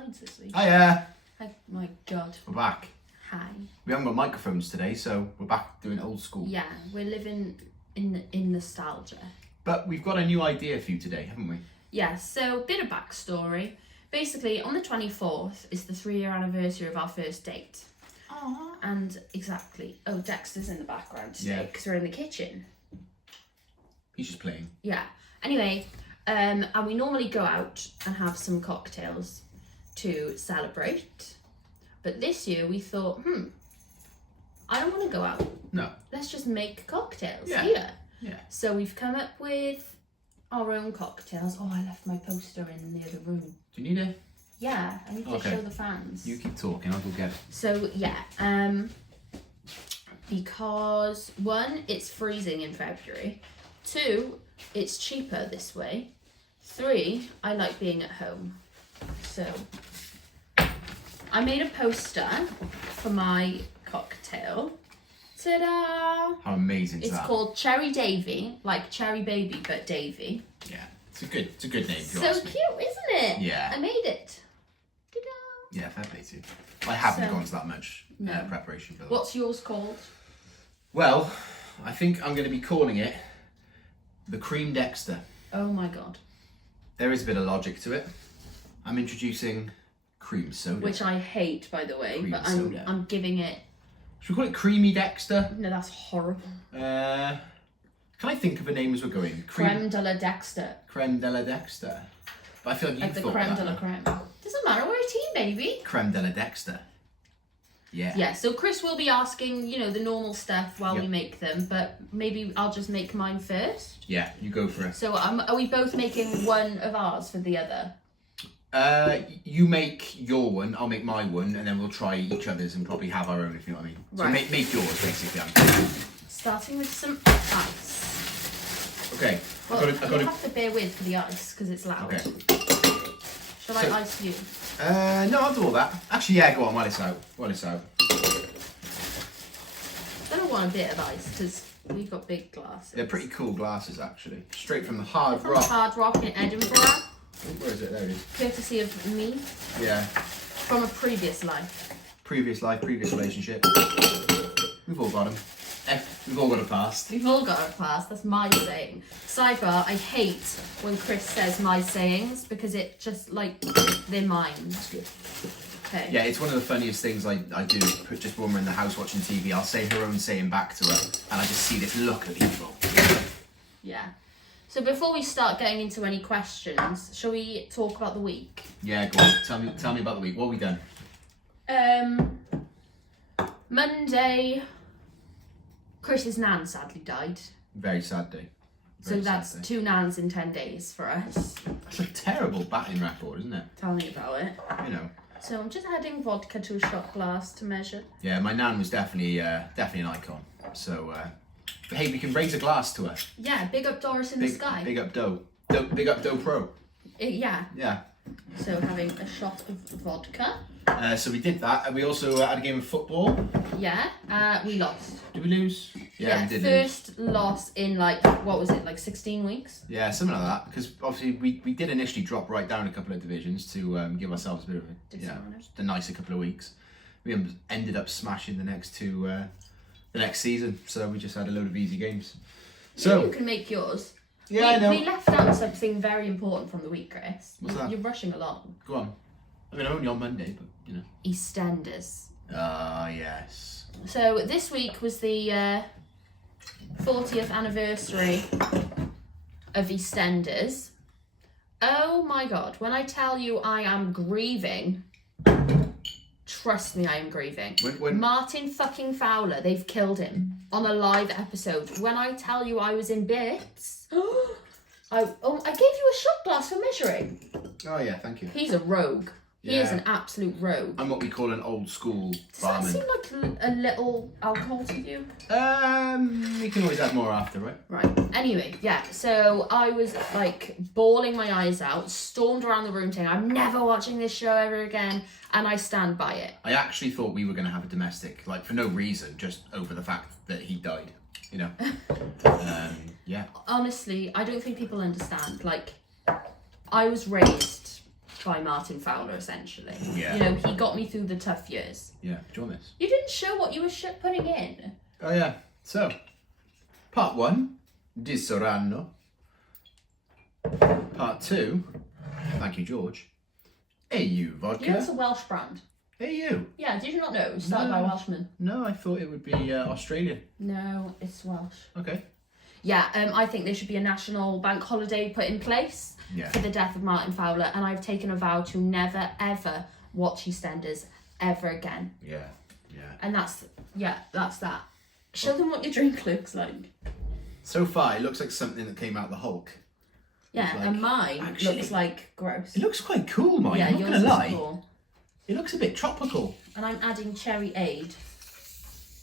sides this week. Hiya! Oh my god. We're back. Hi. We haven't got microphones today, so we're back doing old school. Yeah, we're living in nostalgia. But we've got a new idea for you today, haven't we? Yeah, so bit of backstory. Basically, on the 24th is the 3-year anniversary of our first date. Aww. And exactly. Oh, Dexter's in the background today because we're in the kitchen. He's just playing. Yeah. Anyway, and we normally go out and have some cocktails to celebrate. But this year we thought, I don't want to go out. No. Let's just make cocktails Yeah. here. So we've come up with our own cocktails. Oh, I left my poster in the other room. Do you need it? Yeah, I need to Okay. show the fans. You keep talking, I'll go get it. So yeah, because 1, it's freezing in February. 2, it's cheaper this way. 3, I like being at home. So I made a poster for my cocktail. Ta-da! How amazing is It's that? called Cherry Davy, like Cherry Baby, but Davy. Yeah, it's a good name. If you So ask me. cute, isn't it? Yeah. I made it. Ta-da! Yeah, fair play to you. I haven't So- gone to that much No. preparation for that. What's yours called? Well, I think I'm going to be calling it the Cream Dexter. Oh my god. There is a bit of logic to it. I'm introducing cream soda. Which I hate, by the way, Cream but soda. I'm giving it. Should we call it Creamy Dexter? No, that's horrible. Can I think of a name as we're going? Creme de la Dexter. Creme de la Dexter. But I feel like Like you've the thought creme that. de la creme. Doesn't matter, we're a team, baby. Creme de la Dexter. Yeah. Yeah, so Chris will be asking, the normal stuff while we Yep. make them, but maybe I'll just make mine first. Yeah, you go for it. So are we both making one of ours for the other? You make your one, I'll make my one, and then we'll try each other's and probably have our own, if you know what I mean. So Right. make yours, basically. Starting with some ice. Okay. Well, I you got have to bear with for the ice, because it's loud. Okay. Shall I So- ice you? No, I'll do all that. Actually, yeah, go on, while it's out. I don't want a bit of ice, because we've got big glasses. They're pretty cool glasses, actually. Straight from the Hard From Rock. Hard Rock in Edinburgh, Oh, where is it? There it is. courtesy of me, Yeah. from a previous life. Previous life, previous relationship. We've all got them. We've all got a past. We've all got our past, that's my saying. Sidebar, I hate when Chris says my sayings, because it just, they're mine. That's good. Okay. Yeah, it's one of the funniest things I do. Just when we're in the house watching TV, I'll say her own saying back to her, and I just see this look at people. Yeah. So before we start getting into any questions, shall we talk about the week? Yeah, go on. Tell me about the week. What have we done? Monday, Chris's nan sadly died. Very sad day. So Very that's sad day. 2 nans in 10 days for us. That's a terrible batting record, isn't it? Tell me about it. You know. So I'm just adding vodka to a shot glass to measure. Yeah, my nan was definitely an icon. So, but hey, we can raise a glass to her. Yeah, big up Doris in the sky. Big up Doe. Big up Doe Pro. Yeah. Yeah. So having a shot of vodka. So we did that, and we also had a game of football. Yeah. We lost. Did we lose? Yeah, we did lose. First loss in 16 weeks? Yeah, something like that. Because obviously we did initially drop right down a couple of divisions to give ourselves a bit of a nicer couple of weeks. We ended up smashing the next two the next season, so we just had a load of easy games. So you can make yours. Yeah, I know. We left out something very important from the week, Chris. What's that? You're rushing along. Go on. I mean, only on Monday, but you know. EastEnders. Ah, yes. So this week was the 40th anniversary of EastEnders. Oh my god, when I tell you I am grieving, trust me, I am grieving. When- Martin fucking Fowler, they've killed him on a live episode. When I tell you I was in bits, I gave you a shot glass for measuring. Oh yeah, thank you. He's a rogue. He is Yeah. an absolute rogue. I'm what we call an old school Does that barman. seem like a little alcohol to you? We can always add more after, right? Right. Anyway, yeah. So I was bawling my eyes out, stormed around the room saying, "I'm never watching this show ever again," and I stand by it. I actually thought we were going to have a domestic, for no reason, just over the fact that he died. You know. Yeah. Honestly, I don't think people understand. I was raised by Martin Fowler, essentially. Yeah. You know, he got me through the tough years. Yeah, do you want this? You didn't show what you were putting in. Oh yeah. So, part 1, Disaronno. Part 2, thank you, George. AU vodka. You know, it's a Welsh brand. AU. Yeah, did you not know? It was started by Welshmen. No, I thought it would be Australian. No, it's Welsh. Okay. Yeah, I think there should be a national bank holiday put in place for the death of Martin Fowler, and I've taken a vow to never, ever watch EastEnders ever again. Yeah, yeah. And that's that. Show them what your drink looks like. So far, it looks like something that came out of the Hulk. Yeah, Like, and mine actually, looks like gross. It looks quite cool, mine. Yeah, I'm not yours gonna is lie. cool. It looks a bit tropical. And I'm adding cherry aid.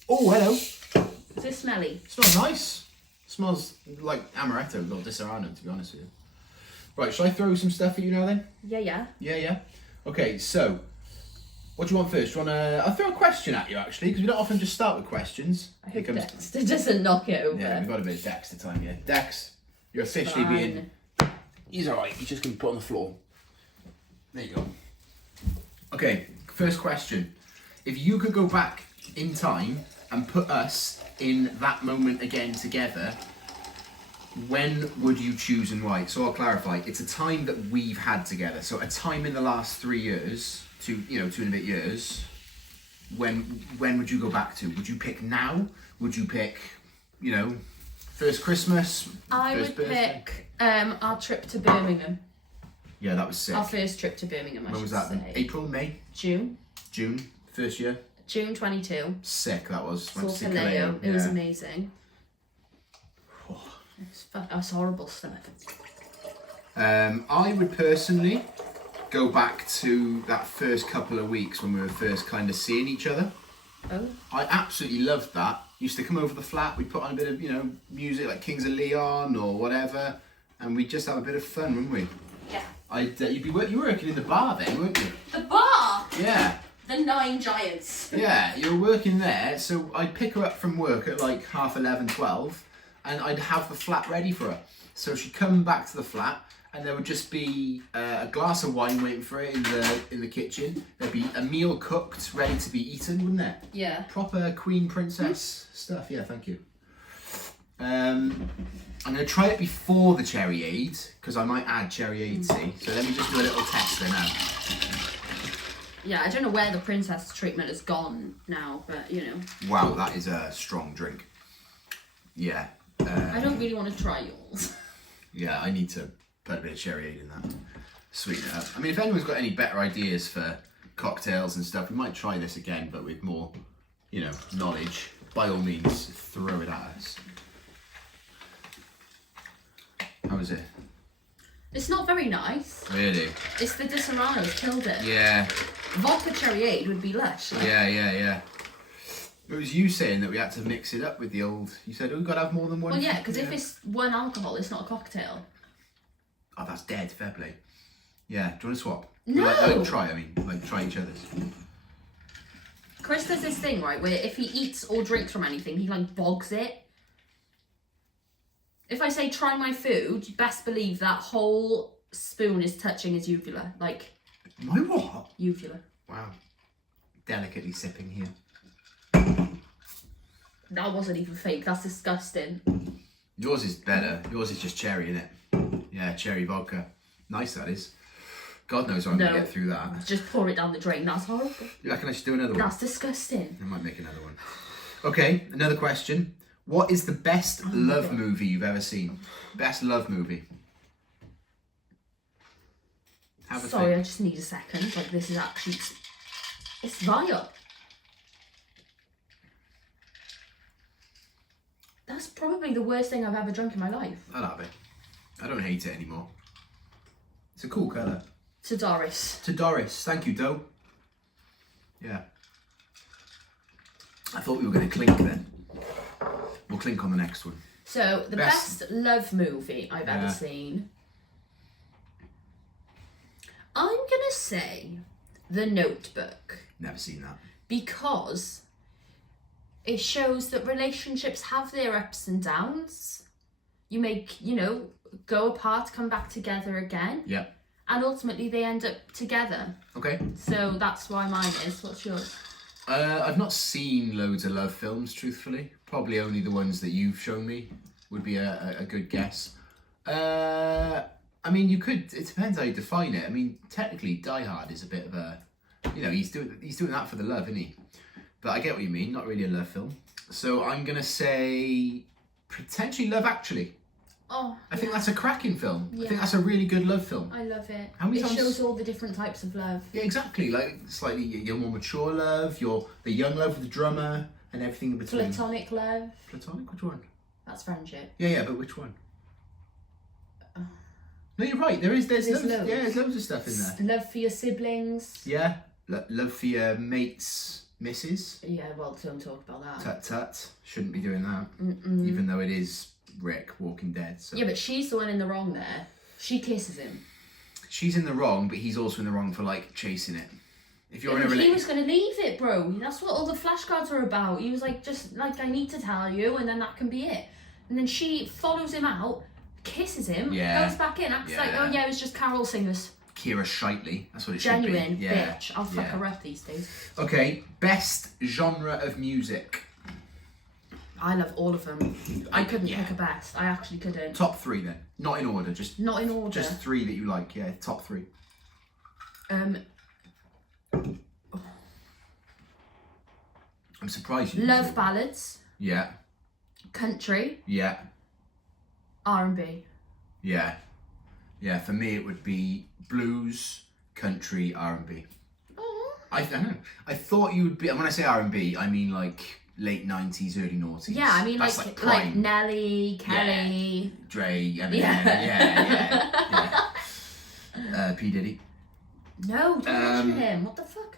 Oh, hello. Is it smelly? Smells nice. Smells like amaretto, not Disaronno, to be honest with you. Right, shall I throw some stuff at you now then? Yeah. Yeah. Okay, so what do you want first? Do you want to? I'll throw a question at you actually, because we don't often just start with questions. I hope Dexter doesn't knock it over. Yeah, we've got a bit of Dexter time here. Dex, you're officially being. He's alright. He's just going to put on the floor. There you go. Okay, first question. If you could go back in time and put us in that moment again together, when would you choose and why? So I'll clarify. It's a time that we've had together. So a time in the last 3 years, 2 and a bit years. When would you go back to? Would you pick now? Would you pick, first Christmas? I first would birthday? pick our trip to Birmingham. Yeah, that was sick. Our first trip to Birmingham, I When was should that? say. April, May, June. June, first year. June 22. Sick that was. Went to see Sortaleo. Calais, It was yeah. amazing. That's horrible stuff. I would personally go back to that first couple of weeks when we were first kind of seeing each other. Oh. I absolutely loved that. Used to come over the flat, we'd put on a bit of, music like Kings of Leon or whatever, and we'd just have a bit of fun, wouldn't we? Yeah. You were working in the bar then, weren't you? The bar! Yeah. The 9 Giants. Yeah, you were working there, so I'd pick her up from work at like 11:30, 12, and I'd have the flat ready for her. So she'd come back to the flat, and there would just be a glass of wine waiting for her in the kitchen. There'd be a meal cooked, ready to be eaten, wouldn't there? Yeah. Proper Queen Princess stuff. Yeah, thank you. I'm going to try it before the cherry aid, because I might add cherry aid, see? So let me just do a little test there now. Yeah, I don't know where the princess treatment has gone now, but Wow, that is a strong drink. Yeah. I don't really want to try yours. Yeah, I need to put a bit of cherry aid in that. Sweeten it up. I mean, if anyone's got any better ideas for cocktails and stuff, we might try this again, but with more, knowledge. By all means, throw it at us. How is it? It's not very nice. Really? It's the Disaronno's killed it. Yeah. Vodka cherry aid would be lush. Like. Yeah. It was you saying that we had to mix it up with the old. You said, we've got to have more than one. Well, yeah, because if it's one alcohol, it's not a cocktail. Oh, that's dead. Fair play. Yeah. Do you want to swap? No. Try each other's. Chris does this thing, right, where if he eats or drinks from anything, he bogs it. If I say try my food, you best believe that whole spoon is touching his uvula. My what? Uvula. Wow. Delicately sipping here. That wasn't even fake. That's disgusting. Yours is better. Yours is just cherry, innit? Yeah, cherry vodka. Nice that is. God knows how I'm going to get through that. Just pour it down the drain. That's horrible. You reckon I should do another one? That's disgusting. I might make another one. Okay, another question. What is the best love movie you've ever seen? Best love movie? Sorry, I just need a second. This is actually... It's vile. That's probably the worst thing I've ever drunk in my life. I'll have it. I don't hate it anymore. It's a cool colour. To Doris. To Doris. Thank you, Doe. Yeah. I thought we were going to clink then. We'll clink on the next one. So, the best love movie I've ever seen. I'm going to say The Notebook. Never seen that. Because it shows that relationships have their ups and downs. You make, go apart, come back together again. Yeah. and ultimately they end up together. Okay. So that's why mine is. What's yours? I've not seen loads of love films, truthfully. Probably only the ones that you've shown me would be a good guess. I mean, you could. It depends how you define it. I mean, technically, Die Hard is a bit of a, he's doing that for the love, isn't he? But I get what you mean. Not really a love film. So I'm gonna say potentially Love Actually. Oh, I think that's a cracking film. I Yeah. think that's a really good love film. I love it. How many It times- shows all the different types of love. Yeah, exactly. Like slightly your more mature love, the young love with the drummer, and everything in between. Platonic love. Platonic? Which one? That's friendship. Yeah, but which one? No, you're right. There's loads. loads. Yeah, there's loads of stuff in there. Love for your siblings. Yeah, love for your mates, missus. Yeah, well, don't talk about that. Tut tut. Shouldn't be doing that. Mm-mm. Even though it is Rick, Walking Dead. So Yeah, but she's the one in the wrong there. She kisses him. she's in the wrong, but he's also in the wrong for like chasing it. If you're in a He relationship, was going to leave it, bro. That's what all the flashcards are about. He was like, just like, I need to tell you, and then that can be it. And then she follows him out, kisses him, Yeah. goes back in, acts like, Yeah. oh yeah, it was just carol singers. Kira Shitley. That's what it Genuine should be. Yeah. bitch. I'll fuck Yeah. her up these days. Okay, best genre of music. I love all of them. I couldn't Yeah. pick a best. I actually couldn't. Top three then, not in order. Just Not in order. just three that you like. Yeah, top three. I'm surprised you. didn't Love say- ballads, Yeah, country, yeah, R&B. yeah, yeah. For me, it would be blues, country, R&B. Oh. I don't know. I thought you would be. And when I say R&B, I mean like late '90s, early 'noughties. Yeah, I mean That's like prime. Nelly, Kelly. Dre, Eminem, Yeah. yeah. P Diddy. No, don't mention him. What the fuck?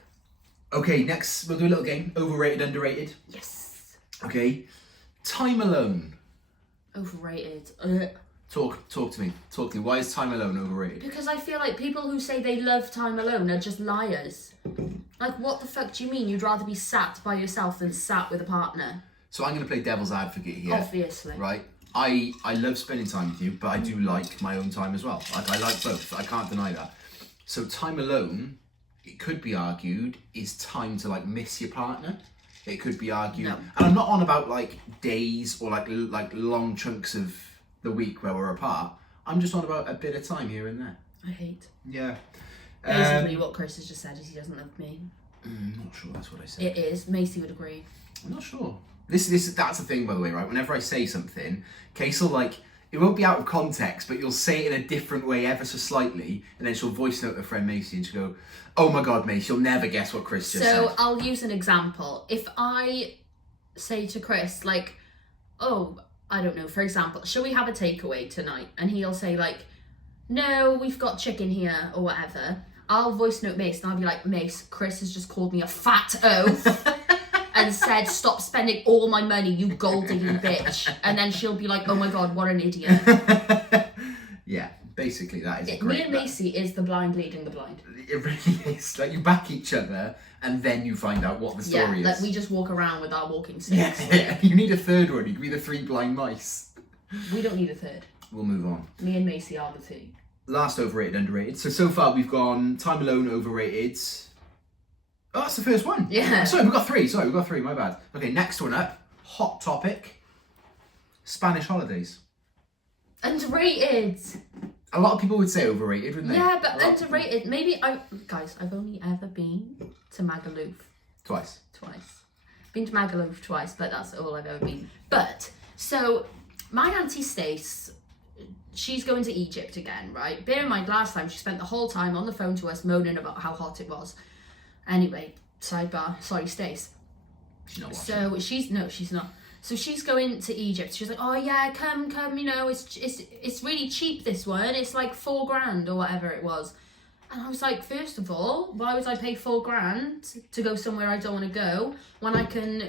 Okay, next we'll do a little game. Overrated, underrated. Yes. Okay. Time Alone. Overrated. Talk to me. Talk to me. Why is Time Alone overrated? Because I feel like people who say they love time alone are just liars. Like, what the fuck do you mean? You'd rather be sat by yourself than sat with a partner? So I'm going to play devil's advocate here. Obviously. Right? I love spending time with you, but I do like my own time as well. I like both. I can't deny that. So Time Alone, it could be argued, is time to like miss your partner. It could be argued, No. and I'm not on about like days or like long chunks of the week where we're apart. I'm just on about a bit of time here and there. I hate. Yeah. Basically, what Chris has just said is he doesn't love me. I'm not sure that's what I said. It is. Macy would agree. I'm not sure. That's the thing, by the way, right? Whenever I say something, Case will like, it won't be out of context, but you'll say it in a different way ever so slightly, and then she'll voice note her friend Macy and she'll go, oh my god, Macy, you'll never guess what Chris just So said. I'll use an example. If I say to Chris, like, oh, I don't know, for example, shall we have a takeaway tonight? And he'll say, like, no, we've got chicken here, or whatever. I'll voice note Mace, and I'll be like, Mace, Chris has just called me a fat oaf and said, stop spending all my money, you gold-digging bitch. And then she'll be like, oh my god, what an idiot. Yeah, basically that is Me great. and Macy is the blind leading the blind. It really is. Like, you back each other, and then you find out what the story Yeah, is. like we just walk around with our walking Yeah, sticks. yeah, you need a third one. You could be the three blind mice. We don't need a third. We'll move on. Me and Macy are the two. Last overrated, underrated. So far we've gone Time Alone, overrated. Oh, that's the first one. Yeah. Sorry, we've got three. My bad. Okay, next one up. Hot topic. Spanish holidays. Underrated. A lot of people would say overrated, wouldn't they? Yeah, A but lot of people- underrated. Maybe guys, I've only ever been to Magaluf Twice. twice. Been to Magaluf twice, but that's all I've ever been. But so my auntie Stace, she's going to Egypt again, right? Bear in mind, last time she spent the whole time on the phone to us moaning about how hot it was. Anyway, sidebar. Sorry, Stace. She's not watching. So she's not. So she's going to Egypt. She's like, oh yeah, come, you know, it's really cheap, this one. It's like $4,000 or whatever it was. And I was like, first of all, why would I pay $4,000 to go somewhere I don't want to go when I can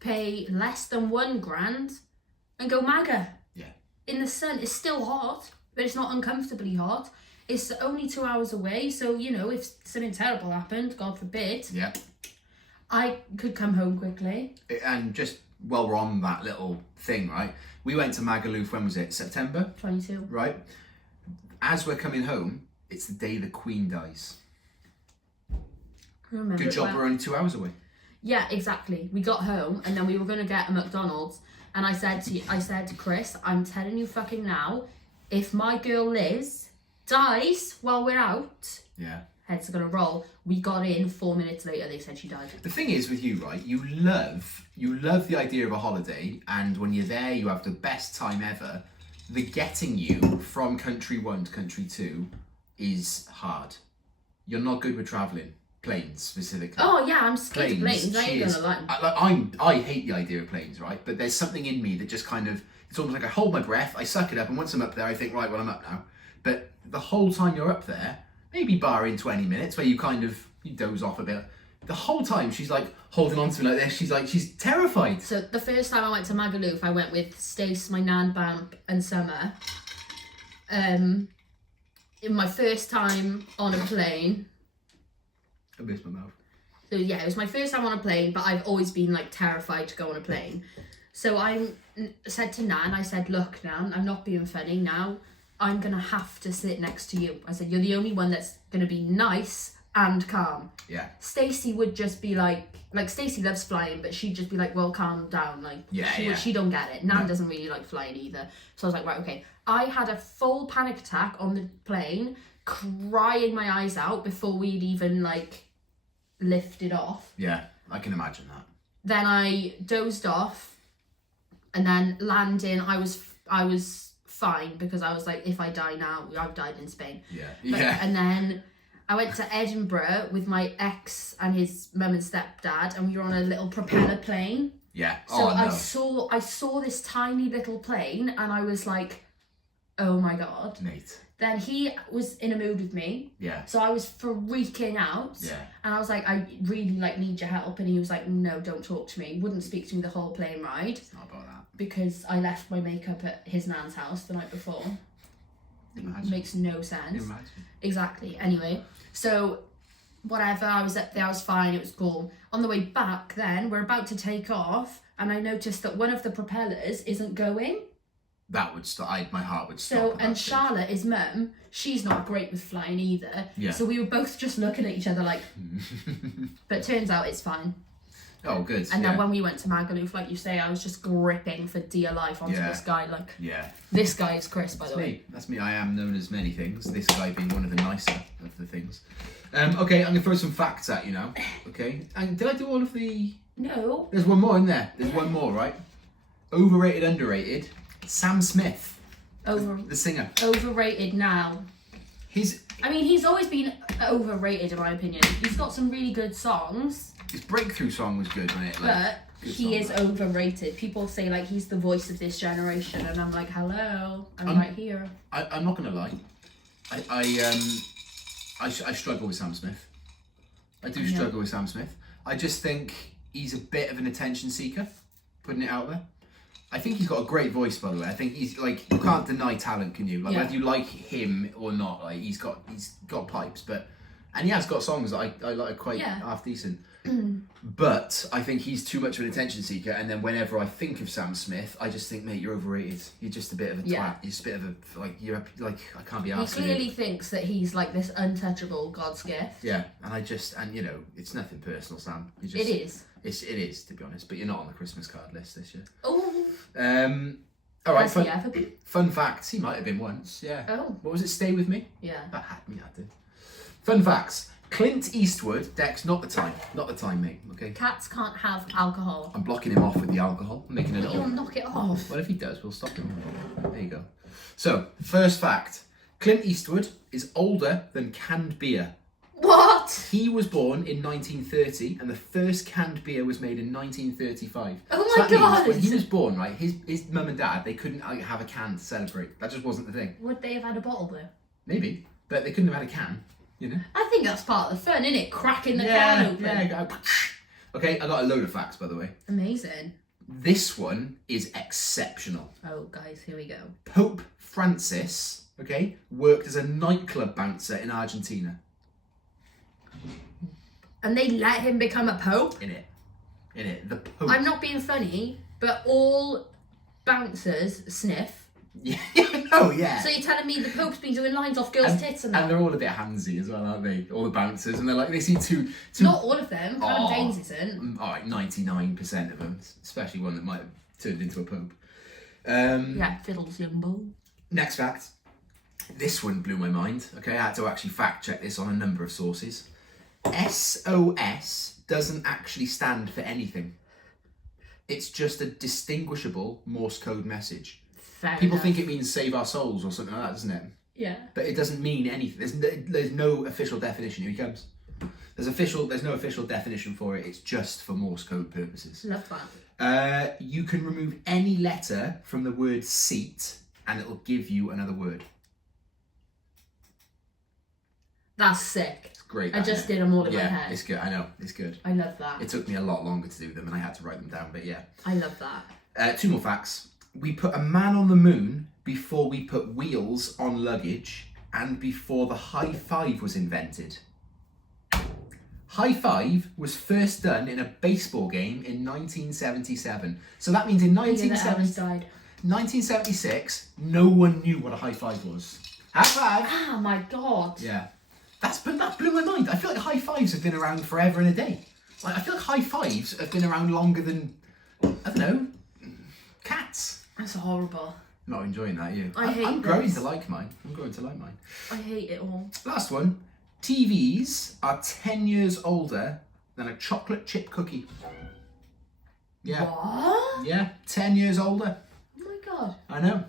pay less than $1,000 and go MAGA? Yeah. In the sun. It's still hot, but it's not uncomfortably hot. It's only 2 hours away, so you know, if something terrible happened, God forbid, Yeah. I could come home quickly. And just while we're on that little thing, right? We went to Magaluf, when was it? September? 22. Right? As we're coming home, It's the day the Queen dies. I remember Good it job well. we're only 2 hours away. Yeah, exactly. We got home and then we were going to get a McDonald's. And I said to Chris, I'm telling you fucking now, if my girl Liz dies while we're out, Yeah. heads are going to roll. We got in 4 minutes later, they said she died. The thing is with you, right? You love the idea of a holiday, and when you're there, you have the best time ever. The getting you from country 1 to country 2 is hard. You're not good with travelling. Planes, specifically. Oh yeah, I'm scared of planes. I ain't gonna lie. I hate the idea of planes, right? But there's something in me that just kind of, it's almost like I hold my breath, I suck it up, and once I'm up there, I think, right, well, I'm up now. But the whole time you're up there, maybe barring 20 minutes where you doze off a bit, the whole time she's like holding on to me like this, she's terrified. So the first time I went to Magaluf, I went with Stace, my nan, Bamp, and Summer. In my first time on a plane. I missed my mouth. So yeah, it was my first time on a plane, but I've always been like terrified to go on a plane. So I said to Nan, I said, look, Nan, I'm not being funny now. I'm going to have to sit next to you. I said, you're the only one that's going to be nice and calm. Yeah. Stacey would just be like Stacey loves flying, but she'd just be like, well, calm down. Like, she don't get it. Nan doesn't really like flying either. So I was like, right, okay. I had a full panic attack on the plane, crying my eyes out before we'd even like lifted off. Yeah, I can imagine that. Then I dozed off, and then landing, I was fine because I was like, if I die now, I've died in Spain. Yeah. And then I went to Edinburgh with my ex and his mum and stepdad, and we were on a little propeller plane. Yeah. So I saw this tiny little plane, and I was like, oh my god. Nate. Then he was in a mood with me. Yeah. So I was freaking out. Yeah. And I was like, I really need your help. And he was like, no, don't talk to me. Wouldn't speak to me the whole plane ride. It's not about that. Because I left my makeup at his nan's house the night before. Imagine. It makes no sense. Imagine. Exactly. Anyway, so whatever, I was up there, I was fine, it was cool. On the way back then, we're about to take off, and I noticed that one of the propellers isn't going. That would stop. My heart would stop. So, and Charlotte, his mum, she's not great with flying either. Yeah. So we were both just looking at each other like, but turns out it's fine. Oh, good. And then when we went to Magaluf, like you say, I was just gripping for dear life onto this guy. Like, this guy is Chris, by the way. That's me. I am known as many things. This guy being one of the nicer of the things. Okay, I'm gonna throw some facts at you now. Okay, and did I do all of the? No. There's one more in there. There's one more, right? Overrated, underrated. Sam Smith, the singer. Overrated now. He's always been overrated in my opinion. He's got some really good songs. His breakthrough song was good, wasn't it? But he is overrated. People say like he's the voice of this generation, and I'm like, hello, I'm right here. I'm not gonna lie. I struggle with Sam Smith. I do struggle with Sam Smith. I just think he's a bit of an attention seeker, putting it out there. I think he's got a great voice, by the way. I think he's like, you can't deny talent, can you? Like whether you like him or not, like he's got pipes, and he has got songs that I like quite half decent. But I think he's too much of an attention seeker, and then whenever I think of Sam Smith, I just think, mate, you're overrated. You're just a bit of a twat. You're just a bit of a I can't be asked. He clearly thinks that he's like this untouchable God's gift. Yeah, and you know, it's nothing personal, Sam. It is. It is, to be honest, but you're not on the Christmas card list this year. Oh. All right. Has he ever been? Fun facts. He might have been once. Yeah. Oh. What was it? Stay with me. Yeah. That had me. That did. Fun facts. Clint Eastwood, Dex, not the time, mate. Okay. Cats can't have alcohol. I'm blocking him off with the alcohol. I'm making a little. You'll knock it off. Well, if he does, we'll stop him. There you go. So, first fact: Clint Eastwood is older than canned beer. What? He was born in 1930, and the first canned beer was made in 1935. Oh my God! Means when he was born, right, his mum and dad, they couldn't have a can to celebrate. That just wasn't the thing. Would they have had a bottle though? Maybe, but they couldn't have had a can. You know. I think that's part of the fun, isn't it? Cracking the can open. Yeah. Okay, I got a load of facts, by the way. Amazing. This one is exceptional. Oh, guys, here we go. Pope Francis, okay, worked as a nightclub bouncer in Argentina. And they let him become a pope? In it. The Pope. I'm not being funny, but all bouncers sniff. Yeah. Oh yeah. So you're telling me the Pope's been doing lines off girls' tits and that? And they're all a bit handsy as well, aren't they? All the bouncers, and they're like, they see two. Not all of them. Callum Danes isn't. All right, 99% of them, especially one that might have turned into a pope. Yeah, fiddles young bull. Next fact. This one blew my mind. Okay, I had to actually fact check this on a number of sources. SOS doesn't actually stand for anything. It's just a distinguishable Morse code message. People think it means save our souls or something like that, doesn't it? Yeah. But it doesn't mean anything. There's no official definition. Here he comes. There's no official definition for it. It's just for Morse code purposes. Love that. You can remove any letter from the word seat and it'll give you another word. That's sick. It's great. I just did them all in my head. Yeah, it's good. I know. It's good. I love that. It took me a lot longer to do them and I had to write them down, but yeah. I love that. 2 more facts. We put a man on the moon before we put wheels on luggage and before the high five was invented. High five was first done in a baseball game in 1977. So that means in 1976, no one knew what a high five was. High five! Ah, my God. Yeah. That blew my mind. I feel like high fives have been around forever and a day. Like, I feel like high fives have been around longer than, I don't know, cats. That's horrible. Not enjoying that, you? I'm growing to like mine. I hate it all. Last one. TVs are 10 years older than a chocolate chip cookie. Yeah. What? Yeah, 10 years older. Oh my God. I know.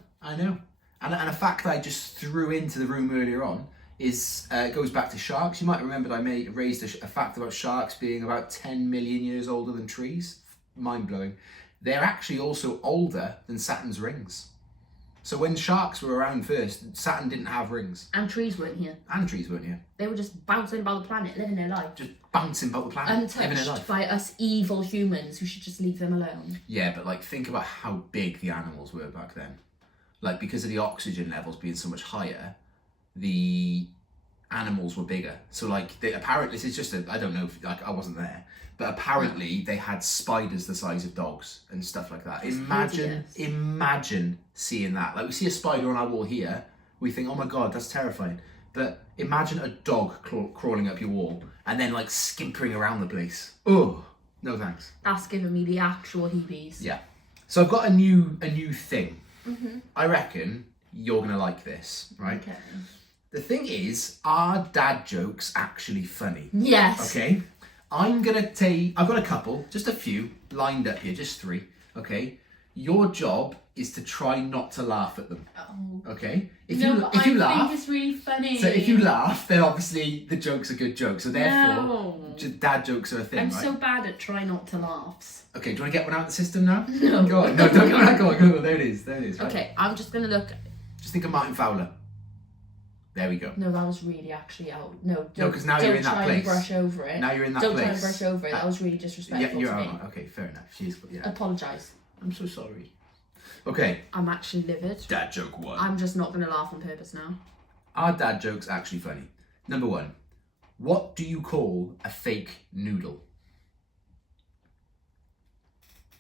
And a fact that I just threw into the room earlier on is, it goes back to sharks. You might remember that I raised a fact about sharks being about 10 million years older than trees. Mind-blowing. They're actually also older than Saturn's rings. So when sharks were around first, Saturn didn't have rings. And trees weren't here. They were just bouncing about the planet, living their life. Just bouncing about the planet, living their life. Untouched by us evil humans who should just leave them alone. Yeah, but like think about how big the animals were back then. Like because of the oxygen levels being so much higher, the animals were bigger. So like apparently this is just I don't know if I wasn't there, but apparently they had spiders the size of dogs and stuff like that. Imagine seeing that. Like we see a spider on our wall here, we think, oh my God, that's terrifying. But imagine a dog crawling up your wall and then like skimpering around the place. Oh, no thanks. That's giving me the actual heebies. Yeah. So I've got a new thing. Mm-hmm. I reckon you're gonna like this, right? Okay. The thing is, are dad jokes actually funny? Yes. Okay. I've got a couple, just a few, lined up here, just 3, okay? Your job is to try not to laugh at them, okay? If you laugh, I think it's really funny. So if you laugh, then obviously the joke's a good joke. So therefore, dad jokes are a thing, I'm right? so bad at try not to laughs. Okay, do you want to get one out of the system now? No. Go on, no, don't go on, go on, there it is, right? Okay, I'm just going to look. Just think of Martin Fowler. There we go. No, that was really actually out. No, because now you're in that place. Don't try and brush over it. Now you're in that place. place. Don't try and brush over it. That was really disrespectful to me. Okay, fair enough. Apologise. I'm so sorry. Okay. I'm actually livid. Dad joke 1. I'm just not going to laugh on purpose now. Are dad jokes actually funny? Number 1. What do you call a fake noodle?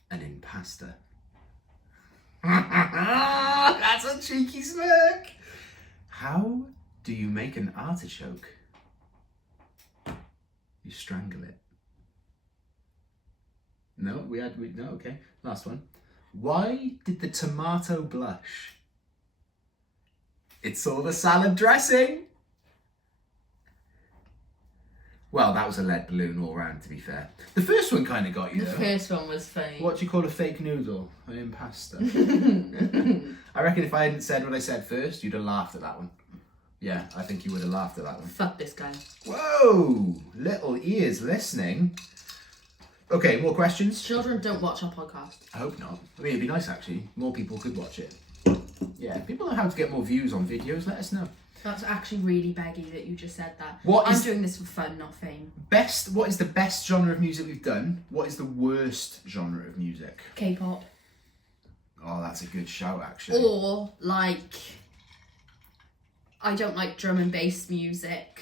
An impasta. That's a cheeky smirk. How do you make an artichoke? You strangle it. No, okay. Last one. Why did the tomato blush? It's all the salad dressing. Well, that was a lead balloon all round, to be fair. The first one kind of got you, though. The first one was funny. What do you call a fake noodle? An impasta. I reckon if I hadn't said what I said first, you'd have laughed at that one. Yeah, I think you would have laughed at that one. Fuck this guy. Whoa! Little ears listening. Okay, more questions? Children don't watch our podcast. I hope not. I mean, it'd be nice, actually. More people could watch it. Yeah, if people know how to get more views on videos, let us know. That's actually really beggy that you just said that. I'm doing this for fun, not fame. What is the best genre of music we've done? What is the worst genre of music? K-pop. Oh, that's a good shout, actually. Or, like, I don't like drum and bass music.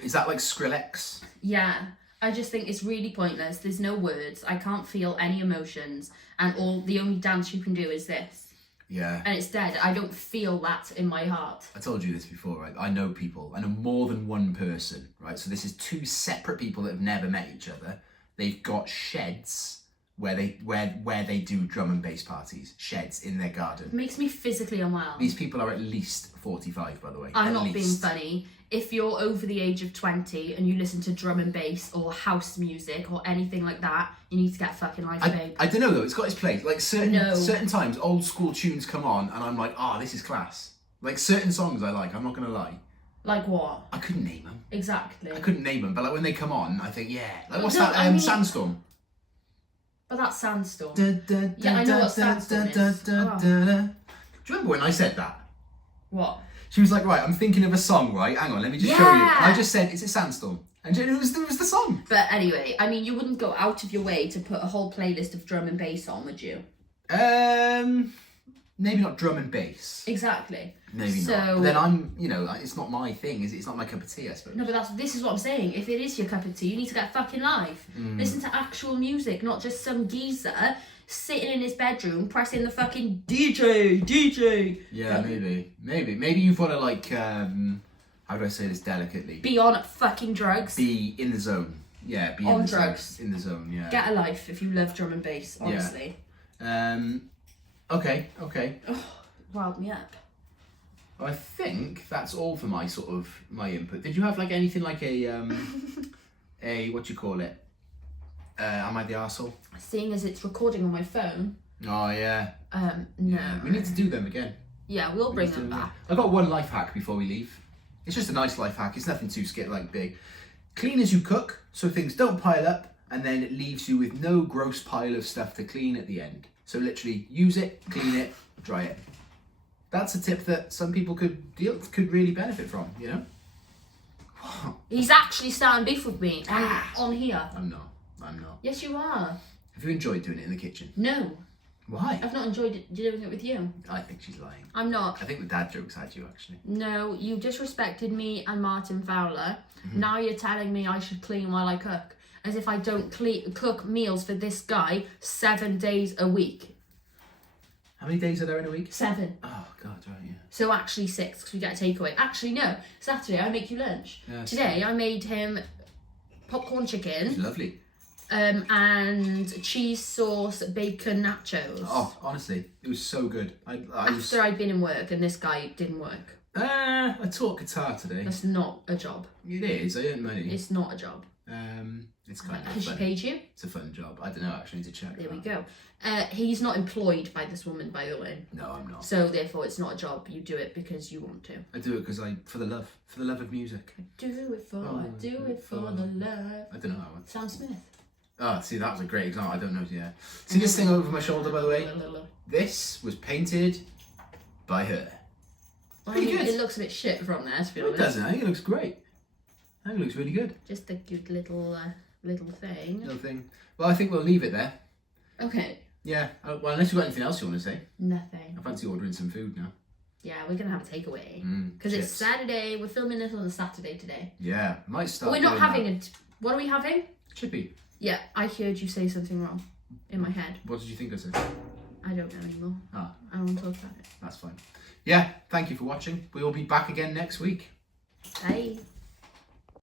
Is that like Skrillex? Yeah. I just think it's really pointless. There's no words. I can't feel any emotions. And the only dance you can do is this. Yeah. And it's dead. I don't feel that in my heart. I told you this before, right? I know people. I know more than one person, right? So this is two separate people that have never met each other. They've got sheds where they do drum and bass parties. Sheds in their garden. It makes me physically unwell. These people are at least 45, by the way. I'm not being funny. If you're over the age of 20 and you listen to drum and bass or house music or anything like that, you need to get a fucking life, babe. I don't know though, it's got its place. Like certain times old school tunes come on and I'm like, this is class. Like certain songs I like, I'm not gonna lie. Like what? I couldn't name them. Exactly. I couldn't name them, but like when they come on, I think, yeah. Like what's that? Sandstorm. But that's Sandstorm. Yeah, I know what Sandstorm is. Do you remember when I said that? What? She was like, right, I'm thinking of a song, right? Hang on, let me just show you. And I just said, is it Sandstorm? And it was the song. But anyway, I mean, you wouldn't go out of your way to put a whole playlist of drum and bass on, would you? Maybe not drum and bass. Exactly. Maybe not. But then I'm, it's not my thing, is it? It's not my cup of tea, I suppose. No, but this is what I'm saying. If it is your cup of tea, you need to get fucking live. Listen to actual music, not just some geezer sitting in his bedroom pressing the fucking DJ. Yeah, maybe you've got to like, how do I say this delicately? Be on fucking drugs. Be in the zone. Yeah, be on in the drugs. Zone. In the zone, yeah. Get a life if you love drum and bass, honestly. Yeah. Okay. Oh, riled me up. I think that's all for my input. Did you have like anything like a what do you call it? Am I the arsehole? Seeing as it's recording on my phone. Oh yeah. No. Yeah. We need to do them again. Yeah, we'll bring them back. I got one life hack before we leave. It's just a nice life hack. It's nothing too big. Clean as you cook, so things don't pile up, and then it leaves you with no gross pile of stuff to clean at the end. So literally, use it, clean it, dry it. That's a tip that some people could really benefit from. He's actually starting beef with me on here. I'm not. Yes, you are. Have you enjoyed doing it in the kitchen? No. Why? I've not enjoyed doing it with you. I think she's lying. I'm not. I think the dad jokes had you, actually. No, you disrespected me and Martin Fowler. Now you're telling me I should clean while I cook. As if I don't cook meals for this guy 7 days a week. How many days are there in a week? 7. Oh, God, right, yeah. So actually 6, because we get a takeaway. Actually, no. Saturday, I make you lunch. Yeah, Today, I made him popcorn chicken. It's lovely. And cheese sauce bacon nachos. Oh, honestly, it was so good. After I'd been in work and this guy didn't work. I taught guitar today. That's not a job. It is. I earn money. It's not a job. It's kind of Has she fun. paid you? It's a fun job. I don't know, actually, I need to check. There we go. He's not employed by this woman, by the way. No, I'm not. So therefore, it's not a job. You do it because you want to. I do it because for the love of music. I do it for the love. I don't know that one. Sam Smith. Oh, see, that was a great example. I don't know. Yeah. See this thing over my shoulder, by the way? This was painted by her. Well, Pretty good. It looks a bit shit from there, to be honest. It doesn't. I think it looks great. I think it looks really good. Just a cute little thing. Little thing. Well, I think we'll leave it there. Okay. Yeah. Well, unless you've got anything else you want to say. Nothing. I fancy ordering some food now. Yeah, we're going to have a takeaway. Because it's chips. Saturday. We're filming this on a Saturday today. Yeah. Might start. We're not doing having that. it. What are we having? Chippy. Yeah, I heard you say something wrong in my head. What did you think I said? I don't know anymore. Ah. I don't want to talk about it. That's fine. Yeah. Thank you for watching. We will be back again next week. Bye.